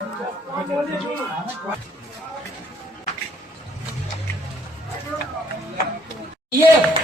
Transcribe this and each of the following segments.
یہ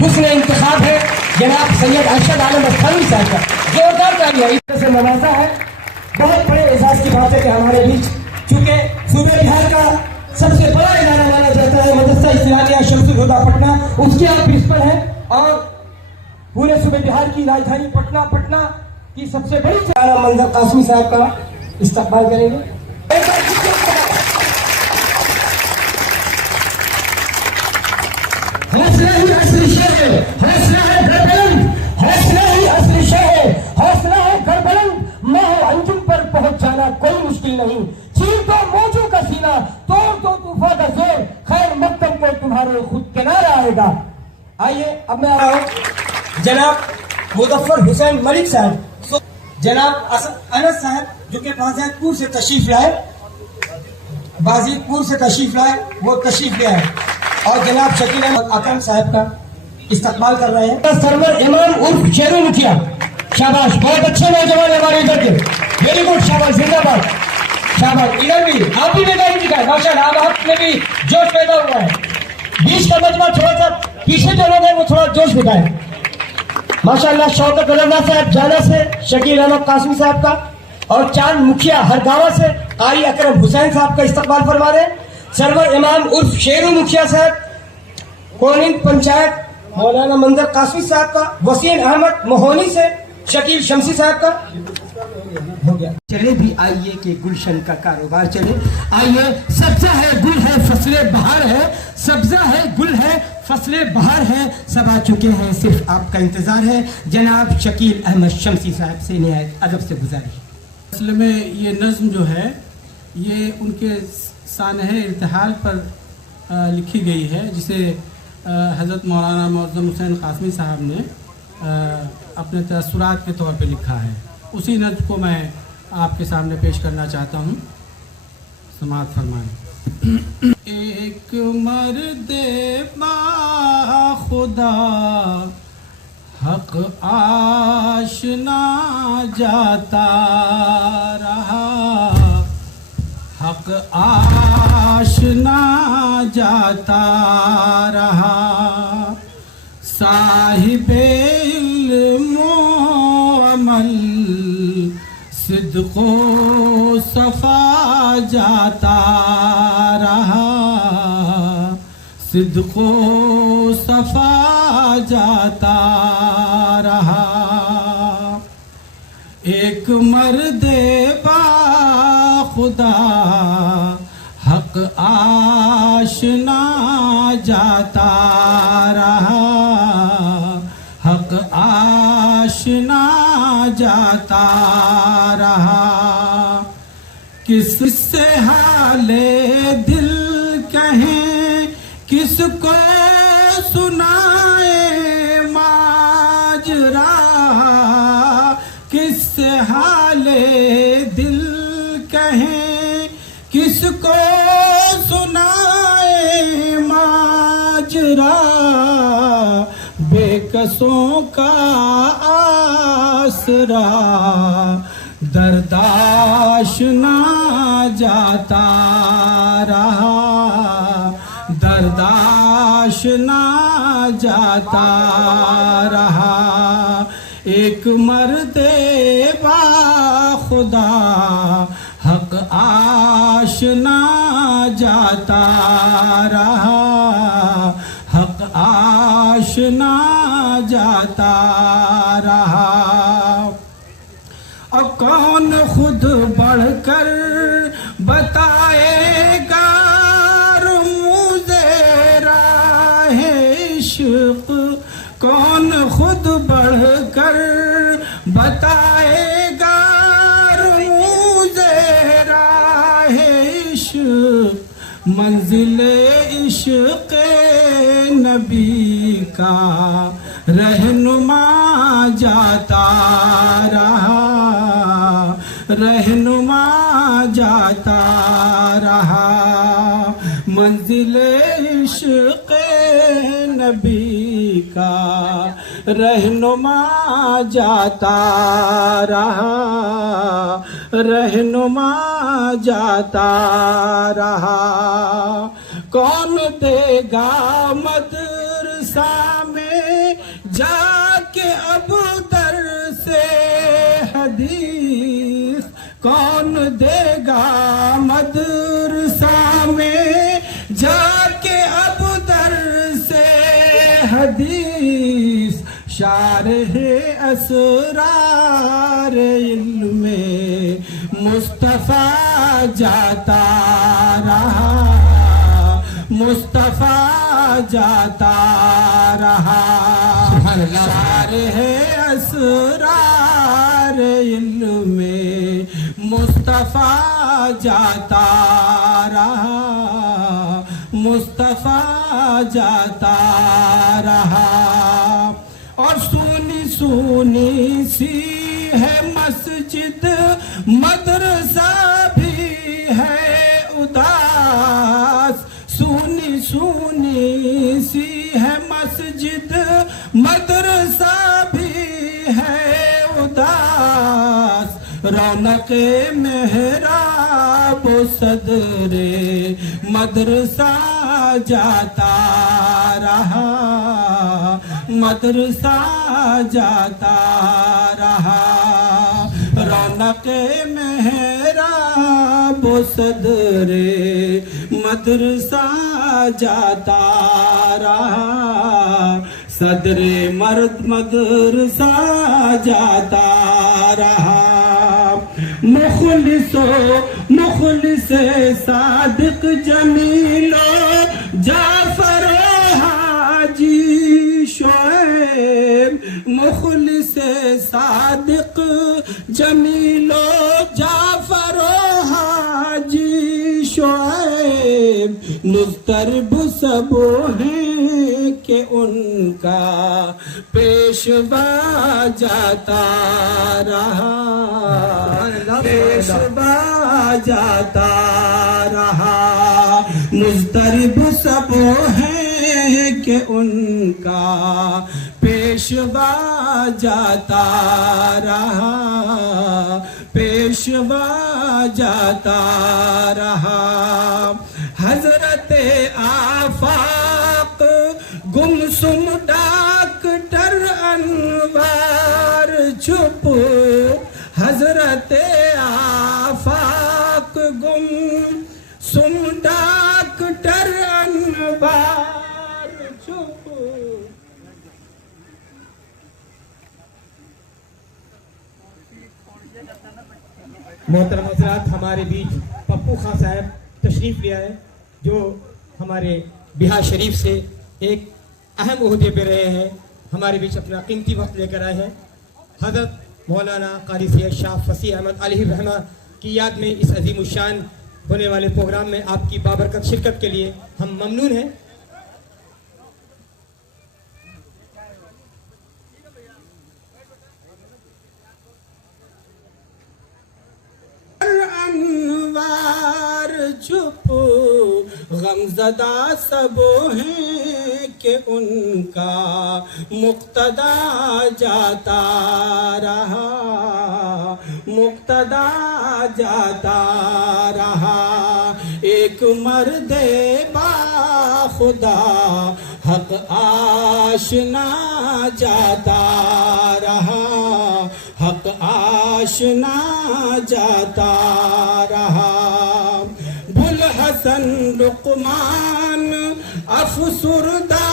حسن انتخاب ہے جناب سید ارشد عالم اصفہانی صاحب کا، زوردار تالیاں اس سے نوازا ہے۔ بہت بڑے اعزاز کی بات ہے کہ ہمارے بیچ چونکہ صوبے بہار کا سب سے بڑا ادارہ مانا جاتا ہے مدرسہ اسلامیہ شمس الہدیٰ پٹنہ، اس کے آپ پرنسپل ہیں اور پورے صوبے بہار کی راجدھانی پٹنہ کی سب سے بڑی منظر قاسمی صاحب کا استقبال کریں گے۔ حوصلہ ہی اصلی شے ہے، حوصلہ ہے گھر بلند، حوصلہ ہی اصلی شے ہے، حوصلہ ہے گھر بلند، ماہ انجم پر پہنچ جانا کوئی مشکل نہیں، چیر دو موجوں کا سینہ، توڑ دو طوفان کا زیر، خیر مقدم کو تمہارے خود کنارہ آئے گا۔ آئیے اب میں آ رہا ہوں جناب مظفر حسین ملک صاحب، جناب انس صاحب جو کہ بازیت پور سے تشریف لائے، وہ تشریف لے آئے، اور جناب شکیل احمد اکرم صاحب کا استقبال کر رہے ہیں۔ سرور امام عرف شیرو مکھیا، شاباش، بہت اچھے نوجوان ہمارے ادھر کے، ویری گڈ، شاباش، زندہ باد، شاباش۔ ادھر بھی آپ بھی بیداری دکھائے، ماشاء اللہ، اب آپ میں بھی جوش پیدا ہوا ہے۔ بیچ کا مجمع تھوڑا سا پیچھے جو لوگ ہیں وہ تھوڑا جوش دکھائے، ماشاء اللہ۔ شوکت اللہ صاحب جانا سے شکیل احمد قاسمی صاحب کا، اور چاند مکھیا ہرگاوا سے قاری اکرم حسین صاحب کا استقبال فرما رہے ہیں۔ سرور امام عرف شیرو مکھیا صاحب، کونین پنچایت مولانا منظر قاسمی صاحب کا، وسیم احمد مہونی سے شکیل شمسی صاحب کا ہو گیا۔ چلے بھی آئیے کہ گلشن کا کاروبار چلے، آئیے، سبزہ ہے گل ہے فصل بہار ہے، سبزہ ہے گل ہے فصل بہار ہے، سب آ چکے ہیں صرف آپ کا انتظار ہے۔ جناب شکیل احمد شمسی صاحب سے نہایت ادب سے گزارش۔ اصل میں یہ نظم جو ہے یہ ان کے سانحہ ارتحال پر لکھی گئی ہے، جسے حضرت مولانا معظم حسین قاسمی صاحب نے اپنے تاثرات کے طور پہ لکھا ہے۔ اسی نظم کو میں آپ کے سامنے پیش کرنا چاہتا ہوں، سماعت فرمائیں۔ ایک مرد با خدا حق آشنا جاتا رہا، حق آشنا جاتا رہا، صاحب علم و عمل صدق و صفا جاتا رہا، صدق و صفا جاتا رہا۔ ایک مرد با خدا حق آشنا جاتا رہا، حق آشنا جاتا رہا، کس سے حال دل کہیں، کس کو سنائے ماجرا، کس سے حال دل کہیں، کس کو سنائے ماجرا، بے کسوں کا آسرا درداشنا جاتا رہا، درداشنا جاتا رہا۔ ایک مرد با خدا حق آشنا جاتا رہا، حق آشنا جاتا رہا۔ اور کون خود بڑھ کر بتائے گا رموز راہ عشق، کون خود بڑھ کر بتائے گا رموز راہ عشق، منزل عشق نبی کا رہنما جاتا رہا، رہنما جاتا رہا، منزل عشق نبی کا رہنما جاتا رہا، رہنما جاتا رہا. کون دے گا مدرسہ میں جا کے اب درس حدیث؟ کون دے گا مدرسہ میں جا کے اب درس حدیث؟ شارح اسرار علم مصطفیٰ جاتا رہا، مصطفیٰ جاتا رہا. شارح اسرار علم مصطفیٰ جاتا رہا، مصطفیٰ جاتا رہا. اور سونی سونی سی ہے مسجد، مدرسہ بھی ہے اداس. سونی سونی سی ہے مسجد، مدرسہ بھی ہے اداس. رونق محراب و صدر مدرسہ جاتا رہا، مدرسہ جاتا رہا. رونق محراب و صدر مدرسہ جاتا رہا. صدر مرد مدرسہ جاتا رہا. مخلص صادق جمیل جعفر حاجی شعیب. مخلص صادق جمیل جعفر حاجی شعیب. مضطرب سب ہیں کہ ان کا پیشوا جاتا رہا، پیشوا جاتا رہا. مضطرب سب ہیں کہ ان کا پیشوا جاتا رہا، پیشوا جاتا رہا. حضرت آفاق گمسم ڈاکٹر انوار چھپ. حضرت آفاق گمسم ڈاکٹر انوار چھپ. محترم حضرات، ہمارے بیچ پپو خان صاحب تشریف لے آئے جو ہمارے بہار شریف سے ایک اہم عہدے پہ رہے ہیں. ہمارے بیچ اپنا قیمتی وقت لے کر آئے ہیں. حضرت مولانا قاری سید شاہ فصیح احمد علیہ الرحمہ کی یاد میں اس عظیم الشان ہونے والے پروگرام میں آپ کی بابرکت شرکت کے لیے ہم ممنون ہیں. انوار چھپ غمزدہ سب ہیں کہ ان کا مقتدا جاتا رہا، مقتدا جاتا رہا. ایک مرد با خدا حق آشنا جاتا رہا، حق آشنا جاتا رہا. بوالحسن لقمان افسردہ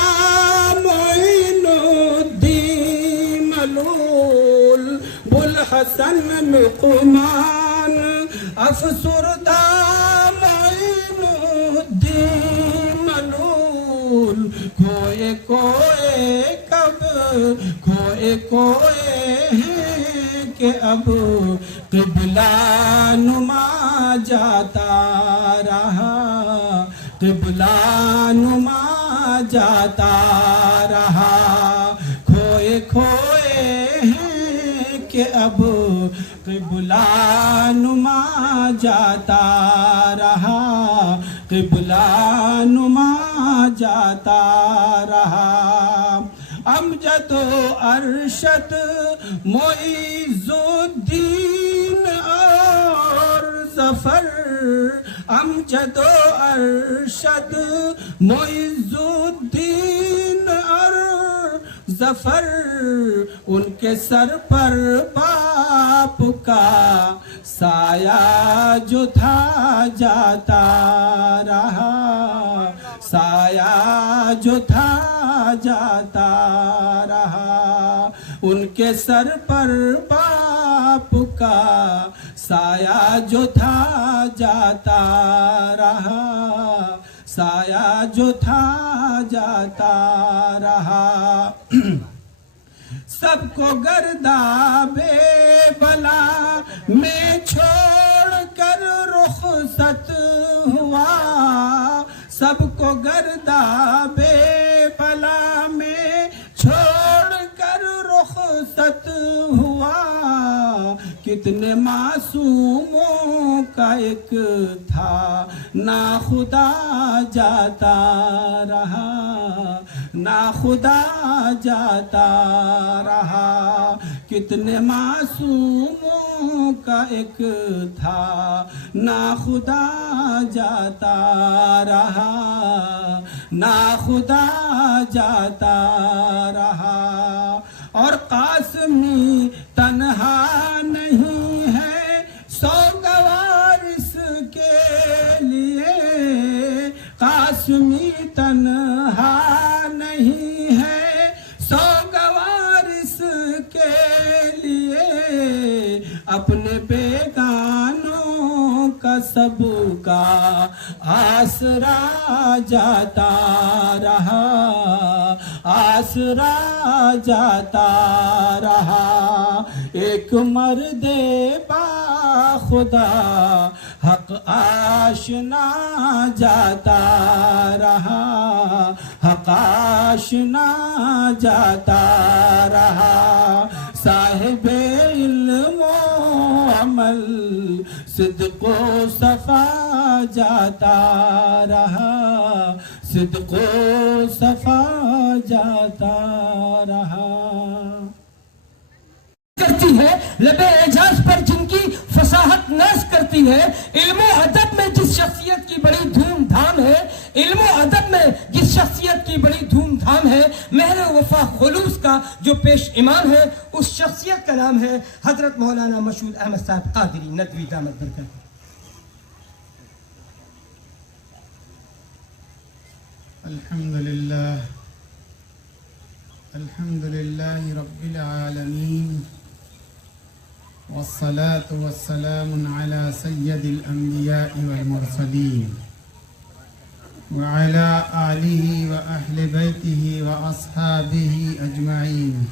معین الدین ملول. بوالحسن لقمان افسردہ معین الدین ملول. کھوئے کوئے کب کھوئے کوئے ہیں کہ اب قبلہ نما جاتا رہا، قبلہ نما جاتا رہا. کھوئے کھوئے ہیں کہ اب قبلہ نما جاتا رہا، قبلہ نما جاتا رہا. امجد و ارشد معیز الدین ظفر امجد و ارشد معز الدین اور ظفر ان کے سر پر باپ کا سایہ جو تھا جاتا رہا، سایہ جو تھا جاتا رہا، ان کے سر پر باپ کا سایہ جو تھا جاتا رہا، سایہ جو تھا جاتا رہا۔ سب کو گردابے بلا میں چھوڑ کر رخصت ہوا، سب کو گردابے بلا میں چھوڑ کر رخصت ہوا، کتنے معصوموں کا ایک تھا ناخدا جاتا رہا، ناخدا جاتا رہا، کتنے معصوموں کا ایک تھا ناخدا جاتا رہا، ناخدا جاتا رہا۔ اور قاسمی تنہا نہیں ہے سو گوار اس کے لیے، قاسمی تنہا نہیں ہے سو گوار اس کے لیے، اپنے بیگانوں کا سب کا آسرا جاتا رہا، آسرا جاتا رہا۔ ایک مرد با خدا حق آشنا جاتا رہا، حق آشنا جاتا رہا، صاحب علم و عمل صدق و صفا جاتا رہا، صدق و صفا جاتا رہا۔ کرتی ہے لب اعجاز پر جن کی فصاحت ناز کرتی ہے، علم و ادب میں جس شخصیت کی بڑی دھوم دھام ہے، علم و ادب میں جس شخصیت کی بڑی دھوم دھام ہے، مہر وفا خلوص کا جو پیش امام ہے، اس شخصیت کا نام ہے حضرت مولانا مشہود احمد صاحب قادری ندوی دامت برکاتہ۔ الحمد للہ رب العالمین، والصلاة والسلام على سید الانبیاء والمرسلین، وعلى آلہ وأہل بیتہ وأصحابہ اجمعین،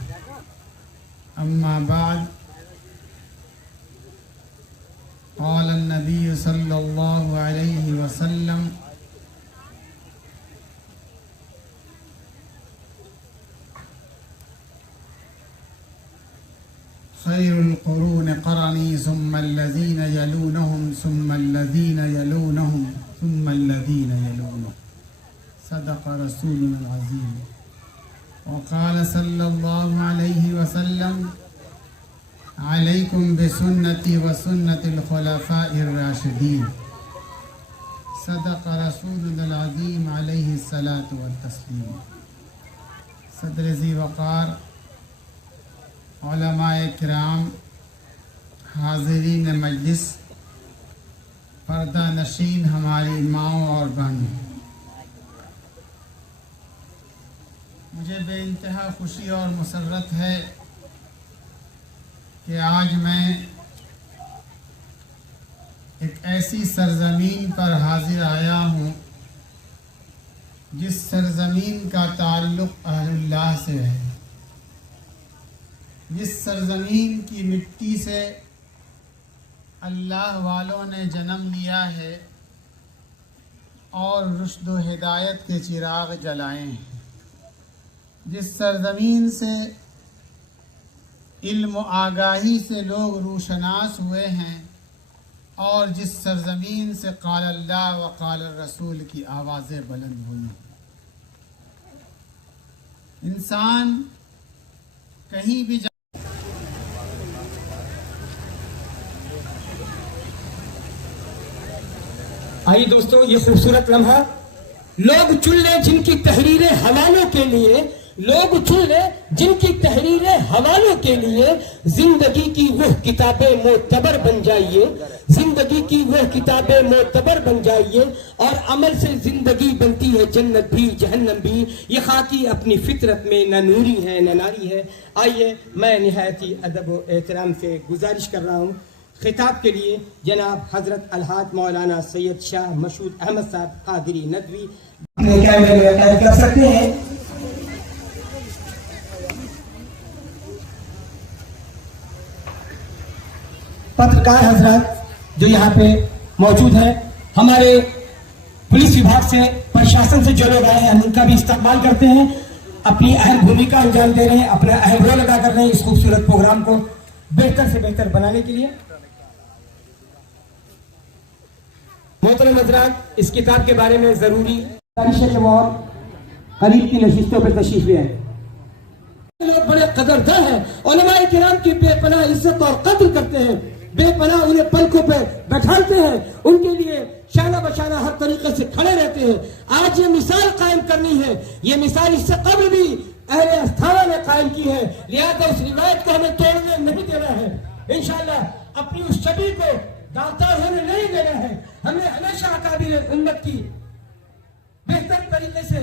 اما بعد، قال النبی صلی اللہ علیہ وسلم: خیر القرون قرنی ثم الذین یلونہم ثم الذین یلونہم ثم الذین یلونہم، صدق رسولنا العظیم۔ وقال صلی اللہ علیہ وسلم: علیکم بسنتی وسنت الخلفاء الراشدین، صدق رسولنا العظیم علیہ الصلاۃ والتسلیم۔ صدر ذی وقار، علماء کرام، حاضرین مجلس، پردہ نشین ہماری ماؤں اور بہنوں، مجھے بے انتہا خوشی اور مسرت ہے کہ آج میں ایک ایسی سرزمین پر حاضر آیا ہوں جس سرزمین کا تعلق اہل اللہ سے ہے، جس سرزمین کی مٹی سے اللہ والوں نے جنم لیا ہے اور رشد و ہدایت کے چراغ جلائے ہیں، جس سرزمین سے علم و آگاہی سے لوگ روشناس ہوئے ہیں، اور جس سرزمین سے قال اللہ و قال الرسول کی آوازیں بلند ہوئی ہیں۔ انسان کہیں بھی آئیے دوستو یہ خوبصورت لمحہ لوگ چن لیں جن کی تحریریں حوالوں کے لیے، لوگ چن لیں جن کی تحریریں حوالوں کے لیے، زندگی کی وہ کتابیں معتبر بن جائیے، زندگی کی وہ کتابیں معتبر بن جائیے، اور عمل سے زندگی بنتی ہے جنت بھی جہنم بھی، یہ خاکی اپنی فطرت میں نہ نوری ہے نہ ناری ہے۔ آئیے میں نہایتی ادب و احترام سے گزارش کر رہا ہوں خطاب کے لیے جناب حضرت الحاج مولانا سید شاہ مشہود احمد صاحب قادری ندوی اپنے کیمرے میں قید کر سکتے ہیں۔ پترکار حضرات جو یہاں پہ موجود ہیں، ہمارے پولیس وبھاگ سے، پرشاسن سے جو لوگ آئے ہیں، ہم ان کا بھی استقبال کرتے ہیں، اپنی اہم بھومکا انجام دے رہے ہیں، اپنا اہم رول ادا کر رہے ہیں اس خوبصورت پروگرام کو بہتر سے بہتر بنانے کے لیے۔ محترم حضرات، اس کتاب کے بارے میں ضروری ہے کہ وہ قریب کی نشستوں پہ تشریف لے آئیں۔ لوگ بڑے قدردان ہیں، علماء کرام کی بے پناہ عزت اور قدر کرتے ہیں، بے پناہ انہیں پلکوں پہ بیٹھالتے ہیں، ان کے لیے شانہ بشانہ ہر طریقے سے کھڑے رہتے ہیں۔ آج یہ مثال قائم کرنی ہے، یہ مثال اس سے قبل بھی اہل استھانہ نے قائم کی ہے، لہذا اس روایت کو ہمیں توڑنے نہیں دینا ہے۔ انشاءاللہ اپنی اس شبیہ کو داغدار ہونے نہیں دینا ہے۔ ہمیں ہمیشہ اکابر امت کی بہتر طریقے سے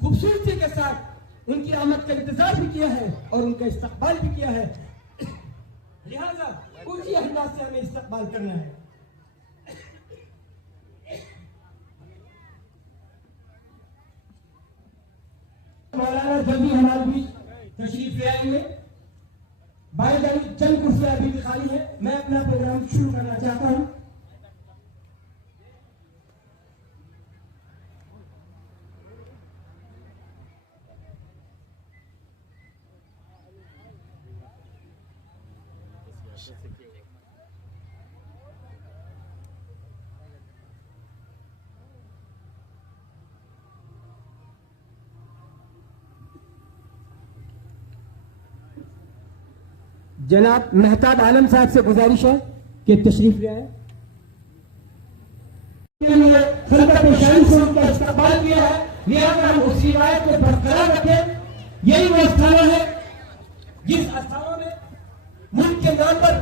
خوبصورتی کے ساتھ ان کی آمد کا انتظار بھی کیا ہے اور ان کا استقبال بھی کیا ہے، لہذا اسی انداز سے ہمیں استقبال کرنا ہے۔ مولانا جلدی ہمارے بیچ تشریف لے آئیں گے، بائیں جانب چند کرسیاں ابھی بھی خالی ہیں، میں اپنا پروگرام شروع کرنا چاہتا ہوں۔ جناب مہتاب عالم صاحب سے گزارش ہے کہ تشریف لے آئیں۔ خلقت شاہی سے ان کا استقبال کیا ہے، لہذا ہم اس روایت کو برقرار رکھیں۔ یہی وہ استھانہ ہے جس استھانہ میں ملک کے نام پر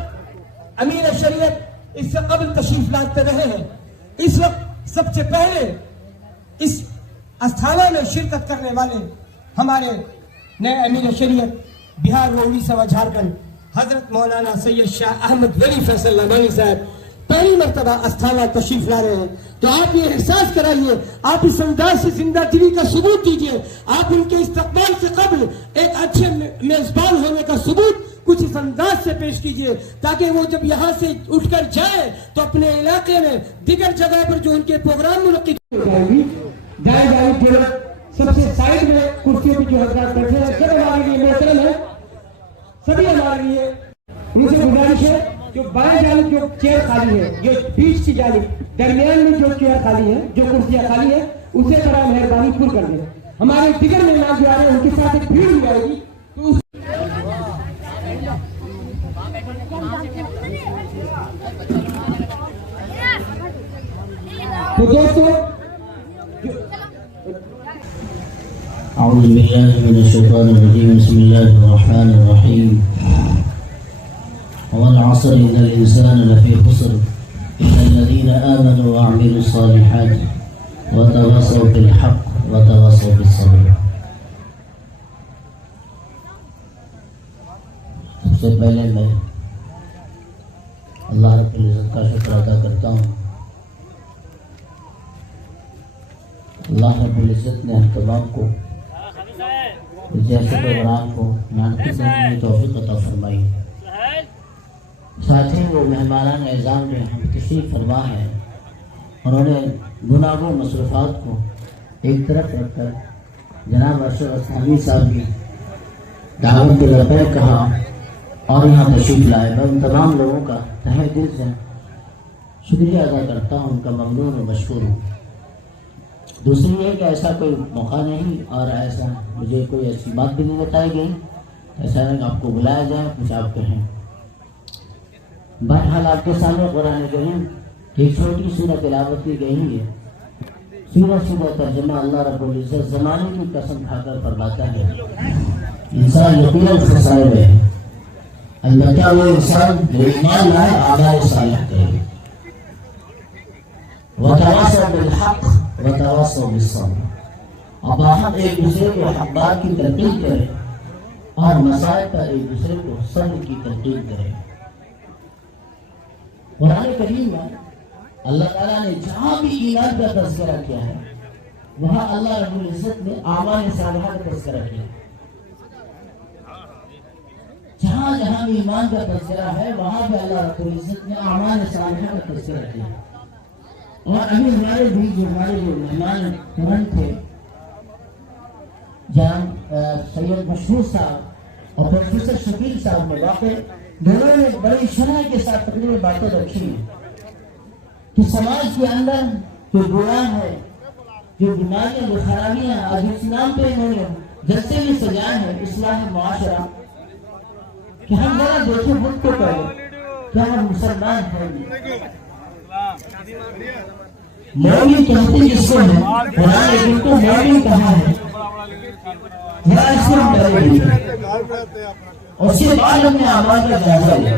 امیر شریعت اس سے قبل تشریف لاتے رہے ہیں۔ اس وقت سب سے پہلے اس استھانہ میں شرکت کرنے والے ہمارے نئے امیر شریعت بہار و اڑیسہ و جھارکھنڈ حضرت مولانا سید شاہ احمد ولی فیصل نعمانی صاحب پہلی مرتبہ استھانہ تشریف لا رہے ہیں، تو آپ یہ احساس کرائیے، آپ اس انداز سے زندہ دلی کا ثبوت دیجئے، آپ ان کے استقبال سے قبل ایک اچھے میزبان ہونے کا ثبوت کچھ اس انداز سے پیش کیجئے، تاکہ وہ جب یہاں سے اٹھ کر جائے تو اپنے علاقے میں دیگر جگہ پر جو ان کے پروگرام منعقد جائے سب سے سائڈ میں کرسیوں پہ جو حضرات بیٹھے ہیں سب ہمارے لیے محترم ہے، سبھی ہمارے لیے ان سے گزارش ہے جو بائیں جانب جو چیئر خالی ہے، جو بیچ کی جانب درمیان میں جو چیئر خالی ہے، جو کرسیاں خالی ہے، اسے ذرا مہربانی پر کر دیں۔ ہمارے دیگر مہمان جو آ رہے ہیں ان کے ساتھ ایک بھیڑ بھی آئے گی، تو دوستو اعوذ باللہ من الشیطان الرجیم، بسم اللہ الرحمن الرحیم، والعصر ان الانسان لفی خسر الا الذین آمنوا وعملوا الصالحات وتواصوا بالحق وتواصوا بالصبر۔ سب سے پہلے میں اللہ رب العزت کا شکر ادا کرتا ہوں۔ اللہ رب العزت نے ہم تمام کو جیسے پروگرام کو منعقد کرنے کی توفیق عطا فرمائی۔ ساتھ ہی وہ مہمانان اعظام میں ہم تشریف فرما ہے، انہوں نے گناہ و مصروفات کو ایک طرف رکھ کر جناب ارشد اصحابی صاحب کی دعوت کے لبیک کہا اور یہاں تشریف لائے۔ میں ان تمام لوگوں کا تہہ دل سے شکریہ ادا کرتا ہوں، ان کا ممنون و مشکور ہوں۔ دوسری یہ کہ ایسا کوئی موقع نہیں اور ایسا مجھے کوئی ایسی بات بھی نہیں بتائی گئی، ایسا نہیں آپ کو بلایا جائے کچھ آپ کہیں۔ بہرحال آپ کے سامنے قرآن کریم ایک چھوٹی سورہ تلاوت کی گئی ہے، سورہ سورہ ترجمہ اللہ رب العزت زمانے کی قسم کھا کر فرماتا ہے انسان یقیناً خسارے میں ہے، البتہ وہ انسان جو ایمان لائے اعمال صالح کرے، وتواصوا بالحق وتواصوا بالصبر، اور باہم ایک دوسرے کو حق بات کی تلقین کرے اور مسائل پر ایک دوسرے کو صبر کی تلقین کرے۔ قرآن کریم میں اللہ تعالیٰ نے جہاں بھی ایمان کا تذکرہ کیا ہے وہاں اللہ رب العزت نے اعمال صالحہ کا تذکرہ کیا ہے۔ جہاں جہاں بھی ایمان کا تذکرہ ہے وہاں پہ اللہ رب العزت نے اعمال صالحہ کا تذکرہ کیا ہے۔ اور ابھی ہمارے جو مہمان قرآن تھے جناب سید مشہور صاحب اور پروفیسر شکیل صاحب نے واقع دونوں نے بڑی شرح کے ساتھ تقریباً باتیں رکھی ہیں کہ سماج کے اندر جو گناہ ہے، جو بیماریاں، جو خرابیاں آج اسلام پہ انہوں نے جلسے میں سجائے ہیں اصلاح معاشرہ، کہ ہم ذرا دیکھیں خود کو پہلے کیا ہم مسلمان ہیں؟ مومن کہتے جس کو ہے قرآن لیکن کو مومن کہا ہے، ذرا اس کو ہم پہلے دیکھیں اور اس کے بعد ہم نے اعمال کا جائزہ لیا۔